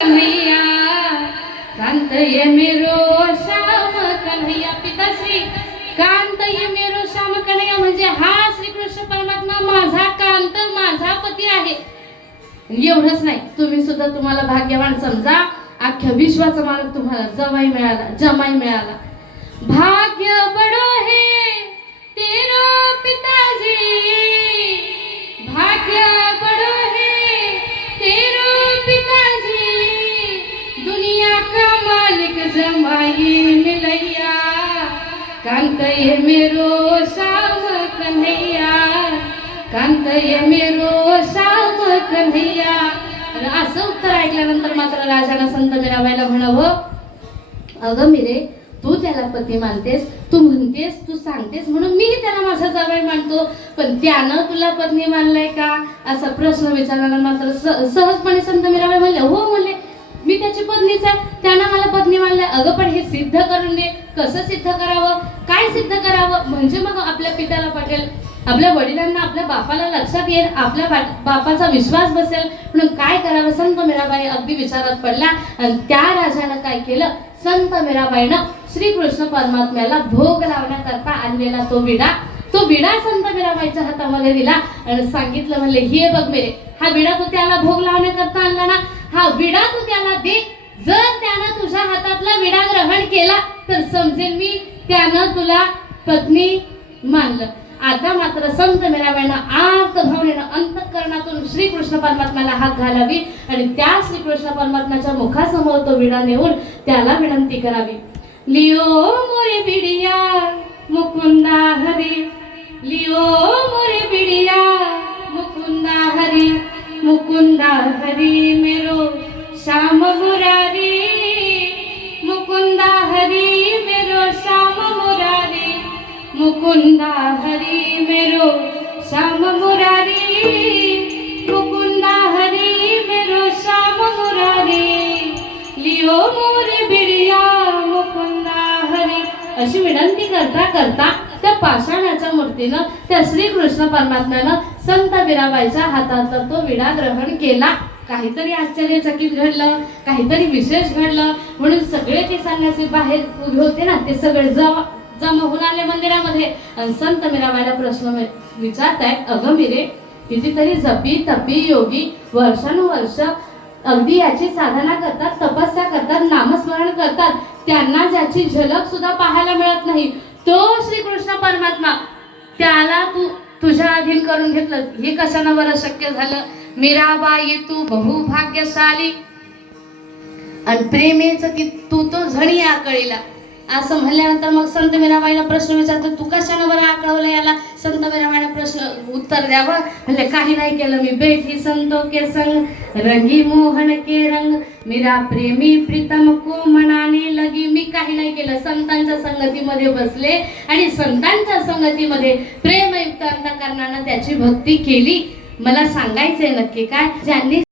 कन्हैया कांत ये मेरो श्याम कन्हैया पिताश्री कांत ये मेरो श्याम कन्हैया म्हणजे हा श्रीकृष्ण परमात्मा माझा कांत माझा पती आहे। एवढंच नाही, तुम्ही सुद्धा तुम्हाला भाग्यवान समजा, अख्ख्या विश्वाचा मालक तुम्हाला जमाई मिळाला। भाग्य बडो है तेरो पिताजी, भाग्य बडो है तेरो पिताजी, दुनिया का मालिक जमाई मिलैया, कांत ये मेरो श्याम कन्हैया, कांत ये मेरो श्याम कन्हैया। असं उत्तर ऐकल्यानंतर मात्र राजाला संत मीराबाईला म्हणावं, अगं मिरे, तू त्याला पती मानतेस, तू म्हणतेस, तू सांगतेस म्हणून मीही त्याला माझा जावई मानतो, पण त्यानं तुला पत्नी मानलाय का असा प्रश्न विचारला मात्र सहजपणे संत मीराबाई म्हणले, हो म्हणले, मी त्याची पत्नीच आहे, त्यानं मला पत्नी मानलाय। अगं पण हे सिद्ध करून दे, कसं सिद्ध करावं, काय सिद्ध करावं, म्हणजे मग आपल्या पित्याला पटेल, आपल्या वडिलांना, आपल्या बापाला लक्षात येईल, आपल्या बापाचा विश्वास बसेल, म्हणून काय करावं। संत मीराबाई अगदी विचारात पडल्या आणि त्या राजानं काय केलं, संत मीराबाईनं श्रीकृष्ण परमात्म्याला भोग लावण्याकरता आणलेला तो विडा संत मीराबाईच्या हातामध्ये दिला आणि सांगितलं, म्हणले, हे बघ मेरे, हा विडा तू त्याला भोग लावण्याकरता आणला ना, हा विडा तू त्याला दे, जर त्यानं तुझ्या हातातला विडा ग्रहण केला तर समजेल मी त्यानं तुला पत्नी मानलं। आता मात्र संत मीराबाईनं आर्त भावनेनं अंतःकरणातून श्रीकृष्ण परमात्म्याला हात घालावी आणि त्या श्रीकृष्ण परमात्म्याच्या मुखासमोर तो विडा नेऊन त्याला विनंती करावी, लिओ मोरे बिडिया मुकुंदा हरी, लिओ मोरे बिडिया मुकुंदा हरी, मुकुंदा हरी मेरो श्याम मुरारी, मुकुंदा हरी मेरो श्याम मुरारी, मुकुंदा हरी मेरो श्याम मुरारी, मुकुंदा हरी मेरो श्याम मुरारी, लिओ मोरे बिडिया मुकुंदा हरी। अशी विनंती करता करता त्या पाषाणाच्या मूर्तीनं, त्या श्रीकृष्ण परमात्म्यानं संत मीराबाईच्या हातातला तो विडा ग्रहण केला। काहीतरी आश्चर्यचकित घडलं, काहीतरी विशेष घडलं, म्हणून सगळे ते संन्यासी बाहेर उभे होते ना, ते सगळे जमा होऊन आले मंदिरामध्ये आणि संत मीराबाईला प्रश्न विचारतायत, अगं मिरे, कितीतरी जपी तपी योगी वर्षानुवर्ष अगदी याची साधना करतात, तपस्या करतात, नामस्मरण करतात, त्यांना ज्याची झलक सुद्धा पाहायला मिळत नाही, तो श्रीकृष्ण परमात्मा, त्याला तू तुझ्या अधीन करून घेतलं, हे कशानं बरं शक्य झालं। मीराबाई तू बहुभाग्यशाली आणि प्रेमेचं की तू तो झणी आकळीला, असं म्हणल्यानंतर मग संत मीराबाईला प्रश्न विचारतो, तू कशानं बरं आकळवलं याला। संत मीराबाईला प्रश्न उत्तर द्यावं, म्हणजे काही नाही केलं मी, बैठी संतो के संग रंगी मोहन के रंग, मीरा प्रेमी प्रीतम को मनाने लगी। मी काही नाही केलं, संतांच्या संगतीमध्ये बसले आणि संतांच्या संगतीमध्ये प्रेमयुक्त अंतःकरणानं त्याची भक्ती केली। मला सांगायचंय नक्की काय, ज्यांनी